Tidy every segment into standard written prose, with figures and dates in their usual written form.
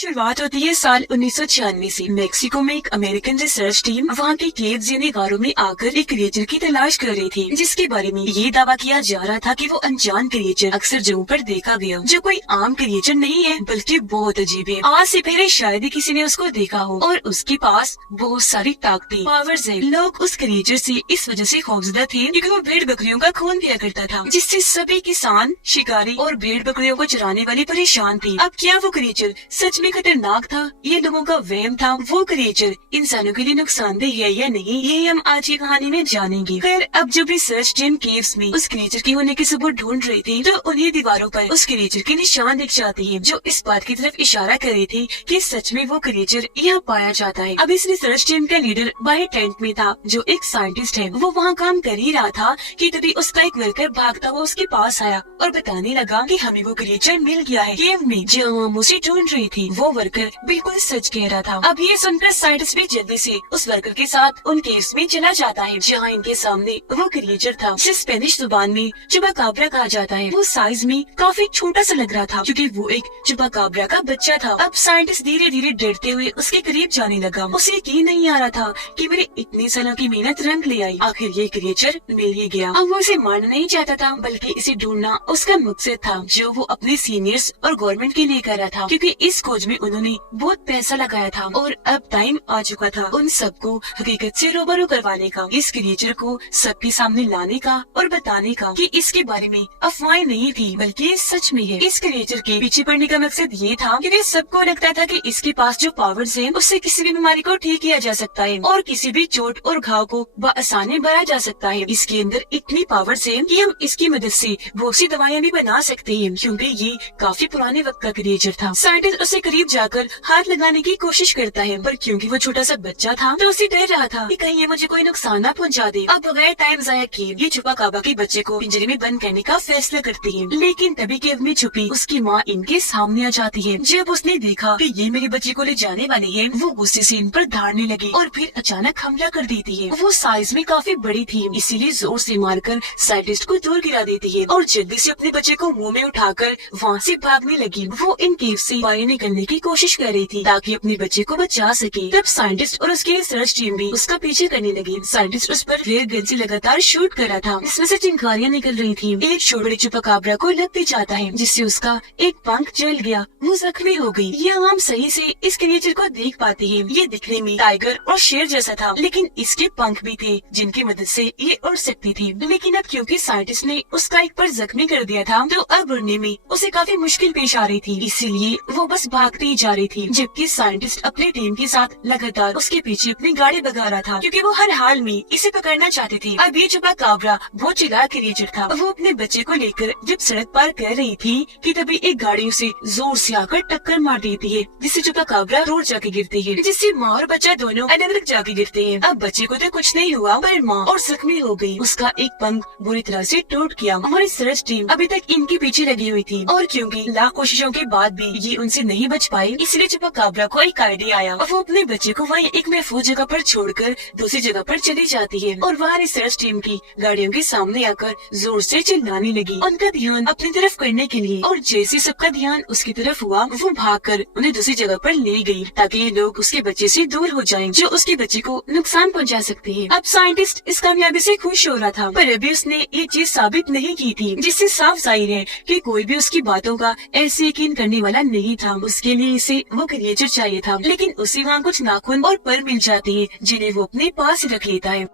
शुरुआत होती है साल 1996 से। मेक्सिको में एक अमेरिकन रिसर्च टीम वहाँ के केव्स यानी गारों में आकर एक क्रिएचर की तलाश कर रही थी, जिसके बारे में ये दावा किया जा रहा था कि वो अनजान क्रिएचर अक्सर जगहों पर देखा गया, जो कोई आम क्रिएचर नहीं है बल्कि बहुत अजीब है। आज से पहले शायद ही किसी ने उसको देखा हो और उसके पास बहुत सारी ताकतें, पावर्स है। लोग उस क्रिएचर से इस वजह से खौफजदा थे क्योंकि वो भेड़ बकरियों का खून पिया करता था, जिससे सभी किसान, शिकारी और भेड़ बकरियों को चराने वाले परेशान थे। अब क्या वो क्रिएचर सच में खतरनाक था, ये लोगों का वहम था? वो क्रिएचर इंसानों के लिए नुकसानदेह है या नहीं, ये हम आज की कहानी में जानेंगे। खैर, अब जब रिसर्च टीम केव्स में उस क्रिएचर के होने के सबूत ढूंढ रही थी, तो उन्हें दीवारों पर उस क्रिएचर के निशान दिख जाते हैं, जो इस बात की तरफ इशारा कर रहे थे कि सच में वो क्रिएचर यहाँ पाया जाता है। अब इस रिसर्च टीम का लीडर बाहर टेंट में था, जो एक साइंटिस्ट है। वो वहाँ काम कर ही रहा था कि तभी उसका एक वर्कर भागता हुआ उसके पास आया और बताने लगा कि हमें वो क्रिएचर मिल गया है केव में, जो हम उसे ढूंढ रही थी। वो वर्कर बिल्कुल सच कह रहा था। अब ये सुनकर साइंटिस्ट भी जल्दी से उस वर्कर के साथ उन केव्स में चला जाता है, जहाँ इनके सामने वो क्रिएचर था, जिसे स्पेनिश जुबान में चुपाकाब्रा कहा जाता है। वो साइज में काफी छोटा सा लग रहा था क्योंकि वो एक चुपाकाब्रा का बच्चा था। अब साइंटिस्ट धीरे धीरे डरते हुए उसके करीब जाने लगा। उसे यकीन नहीं आ रहा था कि मेरे इतने सालों की मेहनत रंग ले आई, आखिर ये क्रिएचर मिल ही गया। अब वो इसे मारना नहीं चाहता था, बल्कि इसे ढूंढना उसका मकसद था, जो वो अपने सीनियर्स और गवर्नमेंट के लिए कर रहा था, क्योंकि इस खोज में उन्होंने बहुत पैसा लगाया था और अब टाइम आ चुका था उन सबको हकीकत से रूबरू करवाने का, इस क्रिएचर को सबके सामने लाने का और बताने का कि इसके बारे में अफवाहें नहीं थी बल्कि ये सच में है। इस क्रिएचर के पीछे पड़ने का मकसद ये था क्योंकि सबको लगता था कि इसके पास जो पावर्स हैं, उससे किसी भी बीमारी को ठीक किया जा सकता है और किसी भी चोट और घाव को बआसानी भरा जा सकता है। इसके अंदर इतनी पावर्स हैं कि हम इसकी मदद से बहुत सी दवाइयाँ भी बना सकते हैं, क्योंकि ये काफी पुराने वक्त का क्रिएचर था। साइंटिस्ट उसे करीब जाकर हाथ लगाने की कोशिश करता है, पर क्योंकि वो छोटा सा बच्चा था तो उसे डर रहा था कि कहीं ये मुझे कोई नुकसान न पहुंचा दे। अब बगैर टाइम जाया किए ये चुपाकाब्रा के बच्चे को पिंजरे में बंद करने का फैसला करती है, लेकिन तभी केव में छुपी उसकी माँ इनके सामने आ जाती है। जब उसने देखा कि ये मेरे बच्चे को ले जाने वाली है, वो गुस्से से इन पर धाड़ने लगी और फिर अचानक हमला कर देती है। वो साइज में काफी बड़ी थी, इसीलिए जोर से मारकर साइंटिस्ट को दूर गिरा देती है और जल्दी से अपने बच्चे को मुंह में उठाकर वहाँ से भागने लगी। वो इन केव से बाहर निकलने की कोशिश कर रही थी ताकि अपने बच्चे को बचा सके। तब साइंटिस्ट और उसकी रिसर्च टीम भी उसका पीछे करने लगी। साइंटिस्ट उस पर रेयर गन से लगातार शूट कर रहा था, जिसमें से चिंगारियां निकल रही थी। एक छोटे चुपाकाब्रा को लग भी जाता है, जिससे उसका एक पंख जल गया, वो जख्मी हो गई। ये हम सही से इस क्रिएचर को देख पाते हैं। ये दिखने में टाइगर और शेर जैसा था, लेकिन इसके पंख भी थे जिनकी मदद से ये उड़ सकती थी। लेकिन अब क्योंकि साइंटिस्ट ने उसका एक पर जख्मी कर दिया था, तो अब उड़ने में उसे काफी मुश्किल पेश आ रही थी, इसीलिए वो बस भागती ही जा रही थी, जबकि साइंटिस्ट अपनी टीम के साथ लगातार उसके पीछे अपनी गाड़ी भगा रहा था, क्योंकि वो हर हाल में इसे पकड़ना चाहते थे। अब ये चुपाकाब्रा बहुत चिल्लाक क्रिएचर था। वो अपने बच्चे को लेकर जब सड़क पार कर रही थी कि तभी एक गाड़ी उसे जोर से आकर टक्कर मार देती है, जिससे चुपाकाब्रा रोड जाके गिरती है, जिससे माँ और बच्चा दोनों अलग जाके गिरते हैं। अब बच्चे को तो कुछ नहीं हुआ, पर माँ और जख्मी हो गई। उसका एक पंख बुरी तरह से टूट गया। हमारी रिसर्च टीम अभी तक इनके पीछे लगी हुई थी और क्योंकि लाख कोशिशों के बाद भी ये उनसे नहीं बच पाई, इसलिए चुपाकाब्रा को एक आइडिया आया और वो अपने बच्चे को वहीं एक महफूज जगह पर छोड़कर दूसरी जगह पर चली जाती है और वहाँ रिसर्च टीम की गाड़ियों के सामने आकर जोर से चिल्लाने लगी, उनका ध्यान अपनी तरफ करने के लिए। और जैसे सबका ध्यान उसकी तरफ हुआ, वो भागकर उन्हें दूसरी जगह पर ले गई ताकि ये लोग उसके बच्चे से दूर हो जाएं, जो उसके बच्चे को नुकसान पहुंचा सकते हैं। अब साइंटिस्ट इस कामयाबी से खुश हो रहा था, पर अभी उसने ये चीज साबित नहीं की थी, जिससे साफ जाहिर है कि कोई भी उसकी बातों का ऐसे यकीन करने वाला नहीं था। उसके लिए इसे वो क्रिएचर चाहिए था, लेकिन उसे वहाँ कुछ नाखून और पर मिल जाते हैं, जिन्हें वो अपने पास रख लेता है।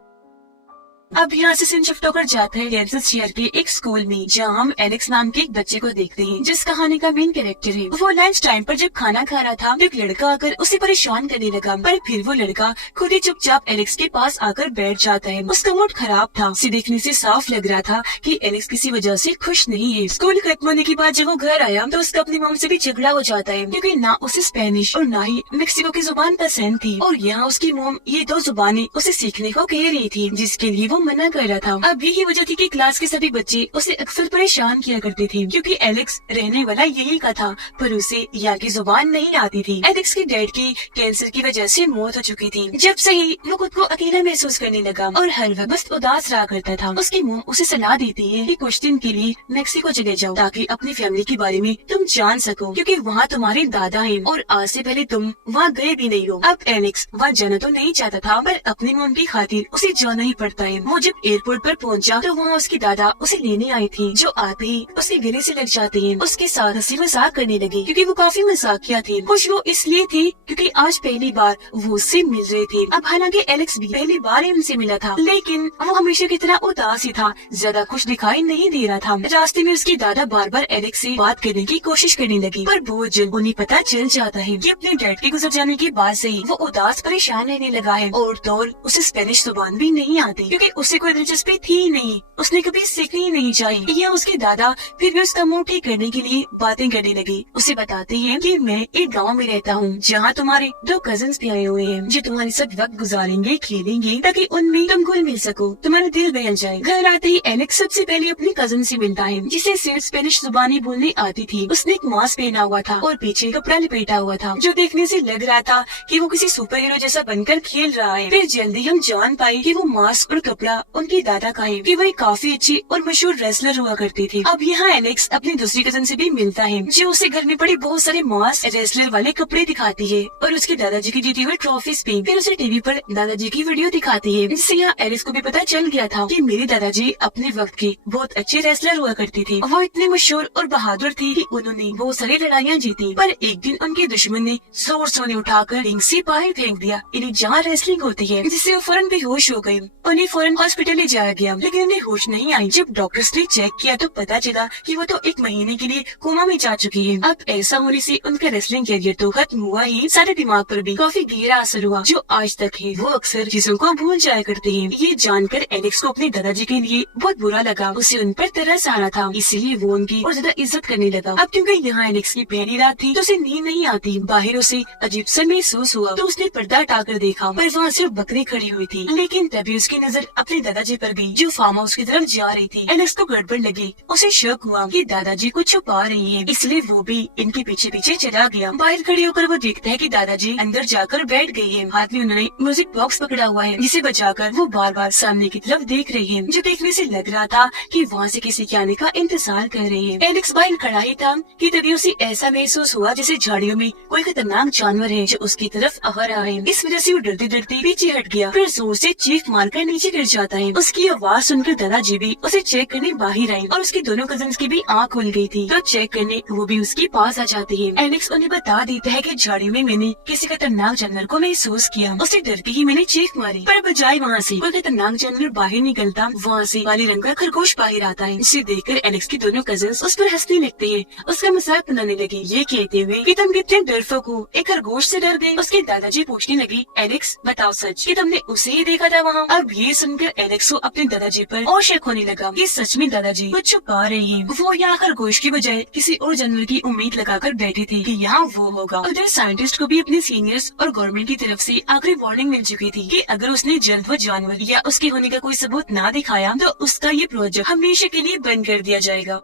अब यहाँ से सीन शिफ्ट होकर जाता है कैंसस शहर के एक स्कूल में, जहाँ हम एलेक्स नाम के एक बच्चे को देखते हैं, जिस कहानी का मेन कैरेक्टर है। वो लंच टाइम पर जब खाना खा रहा था, एक लड़का आकर उसे परेशान करने लगा, पर फिर वो लड़का खुद ही चुपचाप एलेक्स के पास आकर बैठ जाता है। उसका मूड खराब था, उसे देखने से साफ लग रहा था कि एलेक्स किसी वजह से खुश नहीं है। स्कूल खत्म होने के बाद जब वो घर आया तो उसका अपनी मॉम से भी झगड़ा हो जाता है, क्योंकि ना उसे स्पेनिश और ना ही मेक्सिको की जुबान पसंद थी और यहाँ उसकी मॉम ये दो जुबानें उसे सीखने को कह रही थी, जिसके लिए वो मना कर रहा था। अब यही वजह थी कि क्लास के सभी बच्चे उसे अक्सर परेशान किया करते थे, क्योंकि एलेक्स रहने वाला यही का था, पर उसे यहाँ की जुबान नहीं आती थी। एलेक्स के डैड की कैंसर की वजह से मौत हो चुकी थी। जब से ही वो खुद को अकेला महसूस करने लगा और हर वक्त बस उदास रहा करता था। उसकी मॉम उसे सलाह देती है कि कुछ दिन के लिए मेक्सिको चले जाओ, ताकि अपनी फैमिली के बारे में तुम जान सको, क्योंकि वहाँ तुम्हारे दादा हैं और आज से पहले तुम वहाँ गए भी नहीं हो। अब एलेक्स वहाँ जाना तो नहीं चाहता था, पर अपनी मॉम की खातिर उसे जाना ही पड़ता है। वो जब एयरपोर्ट पर पहुँचा तो वहाँ उसकी दादा उसे लेने आई थी, जो आते ही उसके गले से लग जाते हैं। उसके साथ हंसी मजाक करने लगे, क्योंकि वो काफी मजाकिया थे। खुश वो इसलिए थी क्योंकि आज पहली बार वो उससे मिल रहे थे। अब हालांकि एलेक्स भी पहली बार ही उनसे मिला था, लेकिन वो हमेशा की तरह उदास ही था, ज्यादा खुश दिखाई नहीं दे रहा था। रास्ते में उसकी दादा बार बार एलेक्स से बात करने की कोशिश करने लगी, पर बहुत जल्द उन्हें पता चल जाता है कि अपने डैड के गुजर जाने के बाद से ही वो उदास परेशान रहने लगा है। और तो और उसे स्पेनिश जुबान भी नहीं आती, क्योंकि उसे कोई दिलचस्पी थी ही नहीं, उसने कभी सीखनी ही नहीं चाहिए। यह उसके दादा फिर भी उसका मुंह ठीक करने के लिए बातें करने लगी। उसे बताते हैं कि मैं एक गांव में रहता हूँ, जहाँ तुम्हारे 2 कजिन्स भी आए हुए हैं, जो तुम्हारे साथ वक्त गुजारेंगे, खेलेंगे, ताकि उनमें तुम घुल मिल सको, तुम्हारा दिल बहल जाए। घर आते ही एलेक्स सबसे पहले अपनी कजिन से मिलता है, जिसे सिर्फ स्पेनिश जुबानी बोलने आती थी। उसने एक मास्क पहना हुआ था और पीछे कपड़ा लपेटा हुआ था, जो देखने से लग रहा था कि वो किसी सुपर हीरो जैसा बनकर खेल रहा है। फिर जल्दी हम जान पाए कि वो मास्क और कपड़ा उनके दादा का है, कि वह काफी अच्छी और मशहूर रेसलर हुआ करती थी। अब यहाँ एलेक्स अपनी दूसरी कजिन से भी मिलता है, जो उसे घर में पड़े बहुत सारे मास्क, रेसलर वाले कपड़े दिखाती है और उसके दादाजी की जीती हुई ट्रॉफीज भी। फिर उसे टीवी पर दादाजी की वीडियो दिखाती है, जिससे यहाँ एलिस को भी पता चल गया था कि मेरे दादाजी अपने वक्त के बहुत अच्छे रेसलर हुआ करते थे। वो इतने मशहूर और बहादुर थे कि उन्होंने बहुत सारी लड़ाइयाँ जीती, पर एक दिन उनके दुश्मन ने जोर से उन्हें उठाकर रिंग से बाहर फेंक दिया, इन्हें जहाँ रेसलिंग होती है, जिससे वो फौरन बेहोश हो गए। उन्हें फौरन हॉस्पिटल ले जाया गया, लेकिन उन्हें होश नहीं आई। जब डॉक्टर्स ने चेक किया तो पता चला कि वो तो 1 महीने के लिए कोमा में जा चुकी है। अब ऐसा होने से उनका रेसलिंग कैरियर तो खत्म हुआ ही, सारे दिमाग पर भी काफी गहरा असर हुआ, जो आज तक है। वो अक्सर चीजों को भूल जाया करते हैं। ये जानकर एलेक्स को अपने दादाजी के लिए बहुत बुरा लगा, उसे उन पर तरस आ रहा था, इसीलिए वो उनकी और ज्यादा इज्जत करने लगा। अब क्योंकि यहाँ एलेक्स की पहली रात थी तो उसे नींद नहीं आती। बाहर उसे अजीब सा महसूस हुआ, तो उसने पर्दा हटाकर देखा, पर वहाँ सिर्फ बकरी खड़ी हुई थी। लेकिन तभी उसकी नजर अपने दादाजी पर गई, जो फार्म हाउस की तरफ जा रही थी। एलेक्स को गड़बड़ लगी, उसे शक हुआ कि दादाजी को छुपा रही है, इसलिए वो भी इनके पीछे पीछे चला गया। बाहर खड़े होकर वो देखता है कि दादाजी अंदर जाकर बैठ गई है। हाथ में उन्होंने म्यूजिक बॉक्स पकड़ा हुआ है, जिसे बचाकर वो बार बार सामने की तरफ देख रही है, जो देखने से लग रहा था कि वहाँ से किसी के आने का इंतजार कर रही है। एलेक्स बाहर खड़ा ही था कि तभी उसे ऐसा महसूस हुआ जैसे झाड़ियों में कोई खतरनाक जानवर है जो उसकी तरफ आ रहा है। इस वजह से वो डरते डरते पीछे हट गया, फिर जोर से चीख मारकर नीचे गिर जाता है। उसकी आवाज सुनकर दादाजी भी उसे चेक करने बाहर आई और उसकी दोनों कजिन्स की भी आँख खुल गई थी, तो चेक करने वो भी उसके पास आ जाती है। एलेक्स उन्हें बता देता है कि झाड़ियों में मैंने किसी खतरनाक जानवर को महसूस किया, उसे डर के ही मैंने चीख मारी, पर बजाय वहाँ से कोई खतरनाक जानवर बाहर निकलता, वहाँ से काले रंग का खरगोश बाहर आता है। इसे देखकर एलेक्स की दोनों कजिन्स उस पर हंसने लगते हैं, उसका मजाक बनाने लगे, ये कहते हुए कि तुम कितने डरपोक हो, एक खरगोश से डर गए। उसके दादाजी पूछने लगे, एलेक्स बताओ सच कि तुमने उसे ही देखा था वहाँ? अब ये सुनकर एलेक्स को अपने दादाजी पर और शक होने लगा कि सच में दादाजी कुछ छुपा रही है। वो यहाँ खरगोश की बजाय किसी और जानवर की उम्मीद लगाकर बैठी थी कि यहाँ वो होगा। उधर साइंटिस्ट को भी अपने सीनियर्स और गवर्नमेंट की तरफ से आखिरी वार्निंग मिल चुकी थी कि अगर उसने जल्द वो जानवर या उसके होने का कोई सबूत ना दिखाया तो उसका ये प्रोजेक्ट हमेशा के लिए बंद कर दिया जाएगा।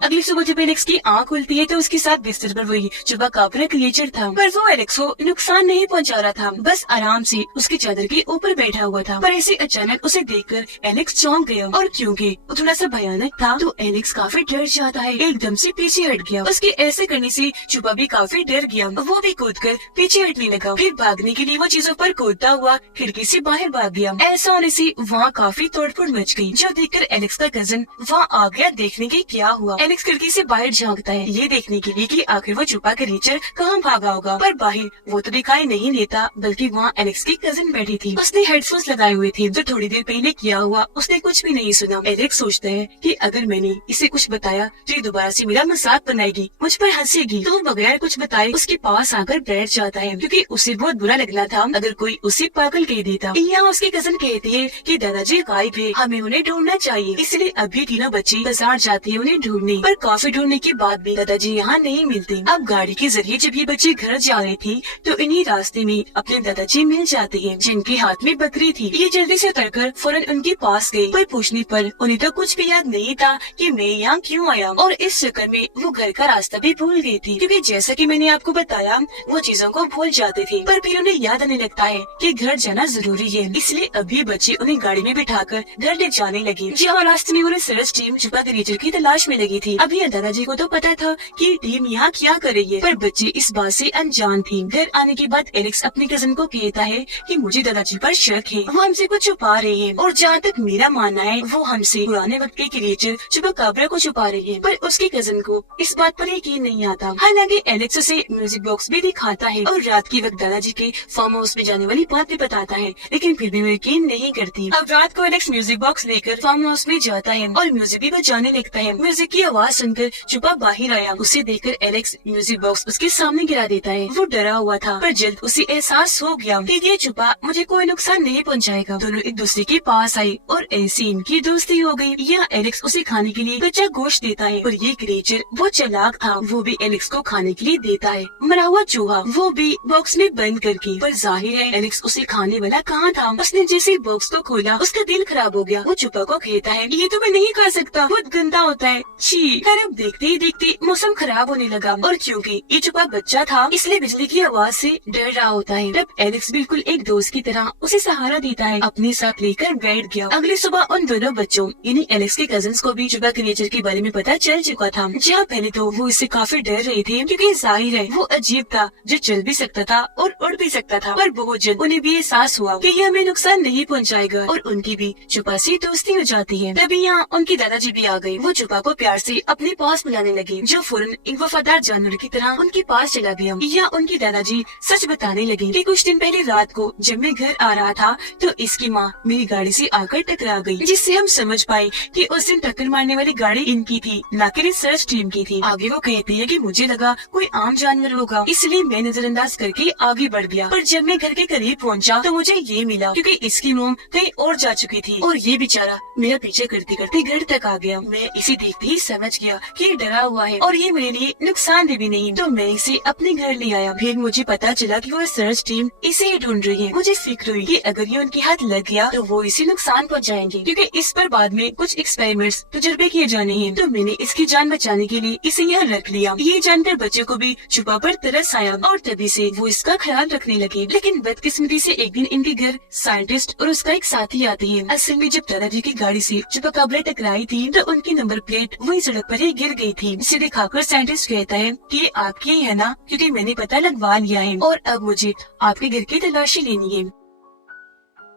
अगली सुबह जब एलेक्स की आँख खुलती है तो उसके साथ बिस्तर पर वही चुपाकाबरा क्रिएचर था, पर वो एलेक्स को नुकसान नहीं पहुंचा रहा था, बस आराम से उसकी चादर के ऊपर बैठा हुआ था। पर ऐसे अचानक उसे देखकर एलेक्स चौंक गया, और क्योंकि वो थोड़ा सा भयानक था तो एलेक्स काफी डर जाता है, एकदम से पीछे हट गया। उसके ऐसे करने से चुपा भी काफी डर गया, वो भी कूदकर पीछे हटने लगा। फिर भागने के लिए वो चीजों पर कूदता हुआ खिड़की से बाहर भाग गया। ऐसा होने से वहाँ काफी तोड़फोड़ मच गई, जो देखकर एलेक्स का कजिन वहाँ आ गया देखने की क्या हुआ। एलेक्स खिड़की से बाहर झांकता है, ये देखने के लिए कि आखिर वो छुपा क्रिएचर कहाँ भागा होगा, पर बाहर वो तो दिखाई नहीं देता, बल्कि वहाँ एलेक्स की कजिन बैठी थी। उसने हेडफोन्स लगाए हुए थे, जो थोड़ी देर पहले किया हुआ उसने कुछ भी नहीं सुना। एलेक्स सोचता है कि अगर मैंने इसे कुछ बताया तो ये दोबारा से मेरा मजाक बनाएगी, मुझ पर हंसेगी, तो वो बगैर कुछ बताए उसके पास आकर बैठ जाता है, क्योंकि उसे बहुत बुरा लगना था अगर कोई उसे पागल कह देता। यहाँ उसकी कजिन कहती है कि दादाजी गायब है, हमें उन्हें ढूंढना चाहिए, इसलिए अभी तीनों बच्चे बाजार जाते हैं उन्हें ढूंढने। गई, पर काफी ढूंढने के बाद भी दादाजी यहाँ नहीं मिलते। अब गाड़ी के जरिए जब ये बच्चे घर जा रहे थे तो इन्हीं रास्ते में अपने दादाजी मिल जाते हैं, जिनके हाथ में बकरी थी। ये जल्दी से उतरकर फौरन उनके पास गए, पर पूछने पर उन्हें तो कुछ भी याद नहीं था कि मैं यहाँ क्यों आया, और इस चक्कर में वो घर का रास्ता भी भूल गई थी, क्योंकि जैसा कि मैंने आपको बताया वो चीजों को भूल जाते थे, पर फिर उन्हें याद आने लगता है कि घर जाना जरूरी है। इसलिए अभी बच्चे उन्हें गाड़ी में बिठाकर घर ले जाने लगे, जहाँ रास्ते में वो रिसर्च टीम छुपा क्रिएचर की तलाश में लगी थी। अभी दादाजी को तो पता था कि टीम यहाँ क्या कर रही है, पर बच्चे इस बात से अनजान थी। घर आने के बाद एलेक्स अपने कजन को कहता है कि मुझे दादाजी पर शक है, वो हमसे कुछ छुपा रहे हैं, और जहाँ तक मेरा मानना है वो हमसे पुराने वक्त के क्रिएचर चुपाकाब्रा को छुपा रही है। पर उसके कजन को इस बात पर यकीन नहीं आता। हालांकि एलेक्स उसे म्यूजिक बॉक्स भी दिखाता है और रात के वक्त दादाजी के फार्म हाउस में जाने वाली बात भी बताता है, लेकिन फिर भी वो यकीन नहीं करती। अब रात को एलेक्स म्यूजिक बॉक्स लेकर फार्म हाउस में जाता है और म्यूजिक भी बजाने लगता है। म्यूजिक की आवाज सुनकर चुपा बाहर आया। उसे देखकर एलेक्स म्यूजिक बॉक्स उसके सामने गिरा देता है। वो डरा हुआ था, पर जल्द उसे एहसास हो गया कि ये चुपा मुझे कोई नुकसान नहीं पहुंचाएगा। दोनों एक दूसरे के पास आए और ऐसी इनकी दोस्ती हो गई। यहाँ एलेक्स उसे खाने के लिए कच्चा गोश्त देता है और ये क्रिएचर वो चालाक था, वो भी एलेक्स को खाने के लिए देता है मरा हुआ चूहा, वो भी बॉक्स में बंद करके। पर जाहिर है एलेक्स उसे खाने वाला कहाँ था। उसने जैसे बॉक्स को खोला उसका दिल खराब हो गया। वो चुपा को कहता है ये तो मैं नहीं खा सकता, बहुत गंदा होता है, छी। खैर अब देखते ही देखते मौसम खराब होने लगा, और क्योंकि ये चुपा बच्चा था इसलिए बिजली की आवाज से डर रहा होता है। तब एलेक्स बिल्कुल एक दोस्त की तरह उसे सहारा देता है, अपने साथ लेकर बैठ गया। अगली सुबह उन दोनों बच्चों यानी एलेक्स के कजन्स को भी चुपा क्रिएचर के बारे में पता चल चुका था। जहाँ पहले तो वो इससे काफी डर रहे थे, क्योंकि जाहिर है वो अजीब था जो चल भी सकता था और उड़ भी सकता था। पर बहुत जल्द उन्हें भी एहसास हुआ कि ये हमें नुकसान नहीं पहुँचाएगा, और उनकी भी चुपा से दोस्ती हो जाती है। तभी यहाँ उनकी दादाजी भी आ गए। वो चुपा को प्यार से अपने पास बुलाने लगे, जो फौरन एक वफादार जानवर की तरह उनके पास चला गया। यहाँ उनकी दादाजी सच बताने लगे कि कुछ दिन पहले रात को जब मैं घर आ रहा था तो इसकी माँ मेरी गाड़ी से आकर टकरा गई, जिससे हम समझ पाए कि उस दिन टक्कर मारने वाली गाड़ी इनकी थी, न कि रिसर्च टीम की थी। आगे वो कहती है कि मुझे लगा कोई आम जानवर होगा, इसलिए मैं नजरअंदाज करके आगे बढ़ गया। पर जब मैं घर के करीब पहुंचा तो मुझे ये मिला, क्योंकि इसकी मोम कहीं और जा चुकी थी और ये बेचारा मेरा पीछे करते करते घर तक आ गया। मैं इसे देखते ही समझ गया कि ये डरा हुआ है और ये मेरे लिए नुकसानदेह भी नहीं, तो मैं इसे अपने घर ले आया। फिर मुझे पता चला कि वो रिसर्च टीम इसे ही ढूंढ रही है। मुझे फिक्र हुई कि अगर ये उनके हाथ लग गया तो वो इसे नुकसान पहुंचाएंगे, क्योंकि इस पर बाद में कुछ एक्सपेरिमेंट्स तजुर्बे किए जाने हैं। तो मैंने इसकी जान बचाने के लिए इसे यहाँ रख लिया। ये जानकर बच्चे को भी चुपा पर तरस आया और तभी से वो इसका ख्याल रखने लगे। लेकिन बदकिस्मती से एक दिन इनके घर साइंटिस्ट और उसका एक साथी आते हैं। असल में जब दादाजी की गाड़ी से चुपाकाब्रा टकराई थी तो उनकी नंबर प्लेट वही सड़क पर ही गिर गई थी। इसे दिखाकर साइंटिस्ट कहता है कि ये आपकी ही है ना, क्योंकि मैंने पता लगवा लिया है और अब मुझे आपके घर की तलाशी लेनी है।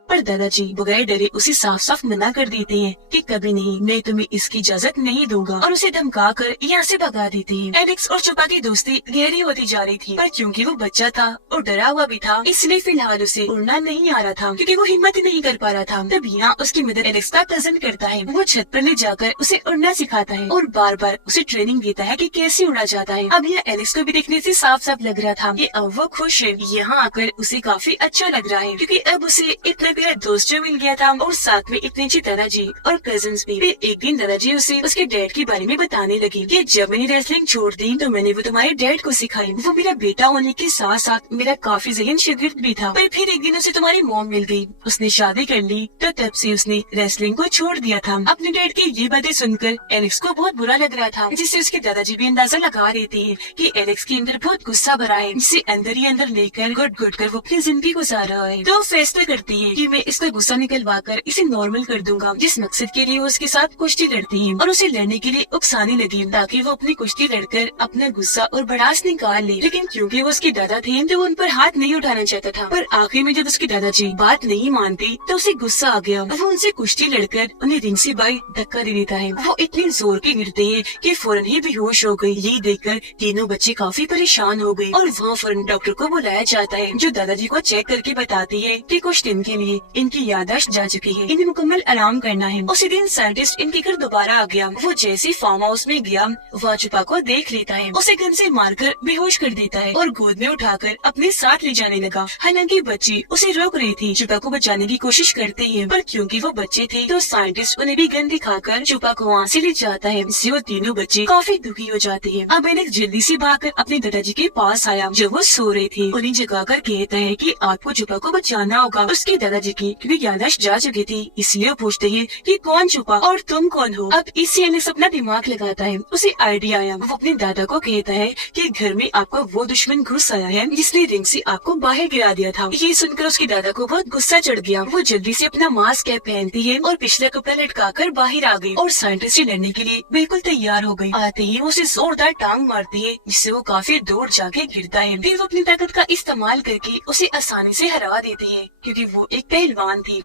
पर दादाजी बगैर डरे उसे साफ साफ मना कर देते हैं कि कभी नहीं, मैं तुम्हें इसकी इजाजत नहीं दूंगा, और उसे धमका कर यहाँ से भगा देते हैं। एलेक्स और चुपा की दोस्ती गहरी होती जा रही थी, पर क्योंकि वो बच्चा था और डरा हुआ भी था इसलिए फिलहाल उसे उड़ना नहीं आ रहा था, क्योंकि वो हिम्मत ही नहीं कर पा रहा था। तब यहाँ उसकी मदद एलेक्स का कजन करता है। वो छत पर ले जाकर उसे उड़ना सिखाता है और बार बार उसे ट्रेनिंग देता है कि कैसे उड़ा जाता है। अब यहाँ एलेक्स को भी देखने से साफ साफ लग रहा था कि अब वो खुश है। यहाँ आकर उसे काफी अच्छा लग रहा है, क्योंकि अब उसे इतना मेरा दोस्त जो मिल गया था और साथ में इतने अच्छे दादाजी और कजन्स भी। फिर एक दिन दादाजी उसे उसके डैड के बारे में बताने लगे कि जब मैंने रेसलिंग छोड़ दी तो मैंने वो तुम्हारे डैड को सिखाई। वो मेरा बेटा होने के साथ साथ मेरा काफी ज़हीन शागिर्द भी था। पर फिर एक दिन उसे तुम्हारी मॉम मिल गई, उसने शादी कर ली, तो तब से उसने रेसलिंग को छोड़ दिया था। अपने डैड की ये बातें सुनकर एलेक्स को बहुत बुरा लग रहा था, जिससे उसके दादाजी भी अंदाजा लगा रहे थे कि एलेक्स के अंदर बहुत गुस्सा भरा है, जिसे अंदर ही अंदर लेकर घुट घुट कर वो अपनी जिंदगी गुजार रहा है। तो फैसला करती है कि मैं इसका गुस्सा निकलवा कर इसे नॉर्मल कर दूंगा, जिस मकसद के लिए वो उसके साथ कुश्ती लड़ती है, और उसे लड़ने के लिए उकसाने लगी ताकि वो अपनी कुश्ती लड़कर अपना गुस्सा और भड़ास निकाल ले। लेकिन क्योंकि वो उसके दादा थे तो वो उन पर हाथ नहीं उठाना चाहता था। पर आखिर में जब उसके दादाजी बात नहीं मानते तो उसे गुस्सा आ गया। वो उनसे कुश्ती लड़कर उन्हें रिंग से बाई धक्का दे देता है। वो इतने जोर के गिरते हैं कि फौरन ही बेहोश हो गई। ये देखकर तीनों बच्चे काफी परेशान हो गए और वहाँ फौरन डॉक्टर को बुलाया जाता है, जो दादाजी को चेक करके बताती है कि कुछ दिन के लिए लिए इनकी याददाश्त जा चुकी है, इन्हें मुकम्मल आराम करना है। उसी दिन साइंटिस्ट इनके घर दोबारा आ गया। वो जैसे फार्म हाउस में गया, वह छुपा को देख लेता है, उसे गन से मारकर बेहोश कर देता है और गोद में उठाकर अपने साथ ले जाने लगा। हालांकि बच्चे उसे रोक रही थी, छुपा को बचाने की कोशिश करते हैं, पर क्योंकि वो बच्चे थे तो साइंटिस्ट उन्हें भी गन दिखाकर छुपा को वहाँ से ले जाता है, जिससे वो तीनों बच्चे काफी दुखी हो जाते हैं। अब एलेक्स जल्दी से भागकर अपने दादाजी के पास आया जो वो सो रहे थे। उन्हें जगाकर कहता है कि आपको छुपा को बचाना होगा। उसके दादाजी की क्योंकि याददाश्त जा चुकी थी, इसलिए वो पूछते हैं कि कौन छुपा और तुम कौन हो। अब इससे एलेक्स अपना दिमाग लगाता है, उसे आइडिया आया। वो अपने दादा को कहता है कि घर में आपका वो दुश्मन घुस आया है जिसने रिंग से आपको बाहर गिरा दिया था। ये सुनकर उसके दादा को बहुत गुस्सा चढ़ गया। वो जल्दी से अपना मास्क कैप पहनती है और पिछला कपड़ा लटकाकर बाहर आ गई और साइंटिस्ट से लड़ने के लिए बिल्कुल तैयार हो गई। आते ही वो उसे जोरदार टांग मारती है, जिससे वो काफी दूर जाके गिरता है। फिर वो अपनी ताकत का इस्तेमाल करके उसे आसानी से हरा देती है, क्योंकि वो एक पहलवान थी।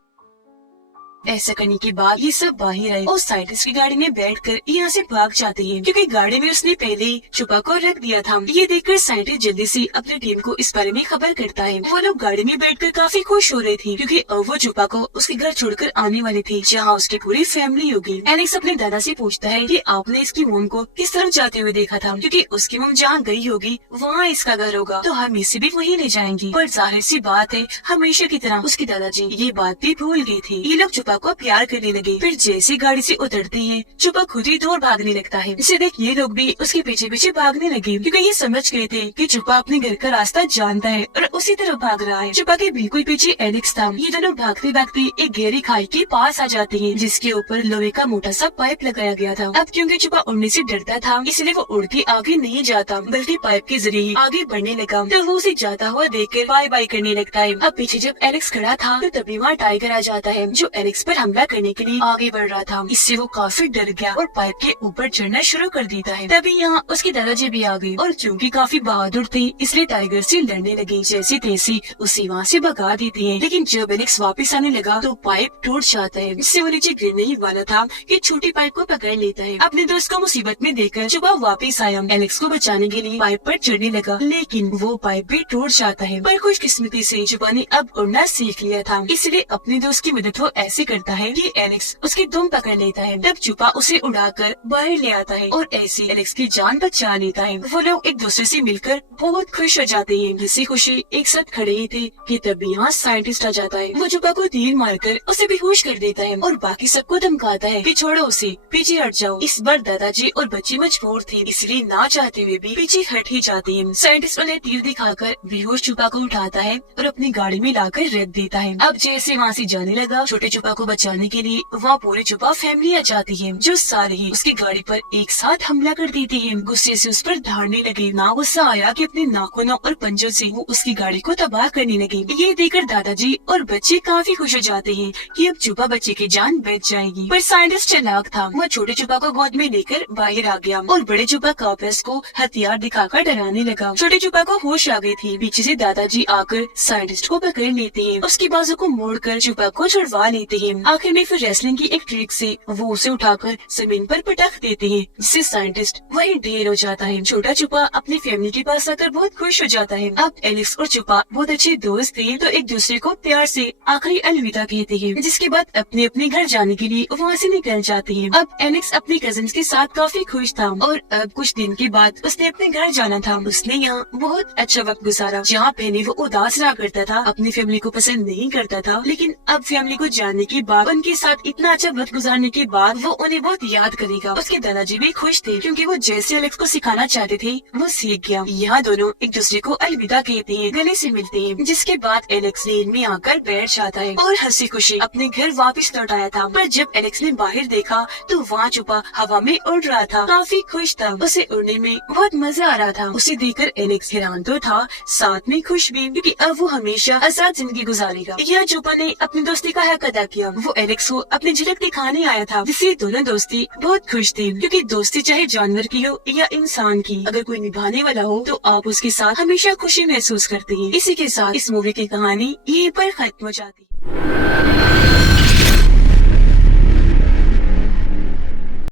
ऐसा करने के बाद ये सब बाहर आए और साइंटिस्ट की गाड़ी में बैठकर यहाँ से भाग जाते हैं, क्योंकि गाड़ी में उसने पहले ही छुपा को रख दिया था। ये देखकर साइंटिस्ट जल्दी से अपनी टीम को इस बारे में खबर करता है। वो लोग गाड़ी में बैठकर काफी खुश हो रहे थे, क्योंकि अब वो छुपा को उसके घर छोड़कर आने वाले थे, जहाँ उसकी पूरी फैमिली होगी। एलेक्स अपने दादा से पूछता है कि आपने इसकी मोम को किस तरफ जाते हुए देखा था, क्योंकि उसकी मोम जहाँ गई होगी वहाँ इसका घर होगा, तो हम इसे भी वहीं ले जाएंगे। पर जाहिर सी बात है, हमेशा की तरह उसके दादाजी ये बात भी भूल गए थे। ये लोग छुपा को प्यार करने लगे। फिर जैसे गाड़ी से उतरते हैं, छुपा खुद ही दूर भागने लगता है। इसे देख ये लोग भी उसके पीछे पीछे भागने लगे, क्योंकि ये समझ गए थे कि छुपा अपने घर का रास्ता जानता है और उसी तरफ भाग रहा है। छुपा के बिल्कुल पीछे एलेक्स था। ये दोनों भागते भागते एक गहरी खाई के पास आ जाते हैं, जिसके ऊपर लोहे का मोटा सा पाइप लगाया गया था। अब क्योंकि छुपा उड़ने से डरता था, इसलिए वो उड़ के आगे नहीं जाता, बल्कि पाइप के जरिए आगे बढ़ने लगा। तो वो उसे जाता हुआ देखकर बाय बाय करने लगता है। अब पीछे जब एलेक्स खड़ा था, तो तभी वहाँ टाइगर आ जाता है, जो एलेक्स पर हमला करने के लिए आगे बढ़ रहा था। इससे वो काफी डर गया और पाइप के ऊपर चढ़ना शुरू कर देता है। तभी यहाँ उसके दादाजी भी आ गए और चूंकि काफी बहादुर थे, इसलिए टाइगर से लड़ने लगे। जैसे तैसे उसे वहाँ से भगा देते हैं, लेकिन जब एलेक्स वापस आने लगा तो पाइप टूट जाता है, जिससे वो नीचे गिरने ही वाला था कि छोटी पाइप को पकड़ लेता है। अपने दोस्त को मुसीबत में देखकर छुपा वापस आया, एलेक्स को बचाने के लिए पाइप पर चढ़ने लगा, लेकिन वो पाइप भी टूट जाता है। पर खुशकिस्मती से छुपा ने अब उड़ना सीख लिया था, इसलिए अपने दोस्त की मदद वो ऐसे करता है कि एलेक्स उसकी दुम पकड़ लेता है। तब छुपा उसे उड़ाकर बाहर ले आता है और ऐसे एलेक्स की जान बचा लेता है। वो लोग एक दूसरे से मिलकर बहुत खुश हो जाते हैं। जिससे खुशी एक साथ खड़े ही थे कि तभी यहाँ साइंटिस्ट आ जाता है। वो छुपा को तीर मारकर उसे बेहोश कर देता है और बाकी सबको धमकाता है कि छोड़ो उसे, पीछे हट जाओ। इस बार दादाजी और बच्चे मजबूर थे, इसलिए ना चाहते हुए भी पीछे हट ही जाते हैं। साइंटिस्ट उन्हें तीर दिखाकर बेहोश छुपा को उठाता है और अपनी गाड़ी में लाकर रख देता है। अब जैसे वहाँ से जाने लगा, छोटे छुपा को बचाने के लिए वहाँ पूरे छुपा फैमिली आ जाती है, जो सारे ही उसकी गाड़ी पर एक साथ हमला कर देती है। गुस्से से उस पर धाड़ने लगे। ना गुस्सा आया कि अपने नाखूनों और पंजों से वो उसकी गाड़ी को तबाह करने लगे। ये देखकर दादाजी और बच्चे काफी खुश हो जाते हैं कि अब छुपा बच्चे की जान बच जाएगी। पर साइंटिस्ट चालाक था, वो छोटे छुपा को गोद में लेकर बाहर आ गया और बड़े छुपा कापिस को हथियार दिखाकर डराने लगा। छोटे छुपा को होश आ गई थी। पीछे से दादाजी आकर साइंटिस्ट को पकड़ लेते हैं, उसकी बाजू को मोड़कर छुपा को छुड़वा लेते हैं। आखिर में फिर रेसलिंग की एक ट्रिक से वो उसे उठाकर जमीन पर पटक देते हैं, जिससे साइंटिस्ट वहीं ढेर हो जाता है। छोटा छुपा अपनी फैमिली के पास आकर बहुत खुश हो जाता है। अब एलेक्स और छुपा बहुत अच्छे दोस्त थे, तो एक दूसरे को प्यार से आखिरी अलविदा कहते हैं, जिसके बाद अपने अपने घर जाने के लिए वहाँ से निकल जाते हैं। अब एलेक्स अपने कजिन्स के साथ काफी खुश था और अब कुछ दिन के बाद उसने अपने घर जाना था। उसने यहाँ बहुत अच्छा वक्त गुजारा, जहाँ पहले वो उदास रहा करता था, अपनी फैमिली को पसंद नहीं करता था, लेकिन अब फैमिली को जानने के बाद, उनके साथ इतना अच्छा वक्त गुजारने के बाद वो उन्हें बहुत याद करेगा। उसके दादाजी भी खुश थे, क्योंकि वो जैसे एलेक्स को सिखाना चाहते थे वो सीख गया। यहाँ दोनों एक दूसरे को अलविदा कहते हैं, गले से मिलते हैं, जिसके बाद एलेक्स लेन में आकर बैठ जाता है और हंसी खुशी अपने घर वापस लौट आया था। पर जब एलेक्स ने बाहर देखा तो वहाँ छुपा हवा में उड़ रहा था, काफी खुश था, उसे उड़ने में बहुत मजा आ रहा था। उसे देखकर एलेक्स हैरान तो था, साथ में खुश भी, क्योंकि अब वो हमेशा आजाद जिंदगी गुजारेगा। यह छुपा ने अपनी दोस्ती का हक अदा किया। वो एलेक्स को अपनी झलक दिखाने आया था, जिससे दोनों दोस्ती बहुत खुश थे, क्योंकि दोस्ती चाहे जानवर की हो या इंसान की, अगर कोई निभाने वाला हो तो आप उसके साथ हमेशा खुशी महसूस करते हैं। इसी के साथ इस मूवी की कहानी यहीं पर खत्म हो जाती है।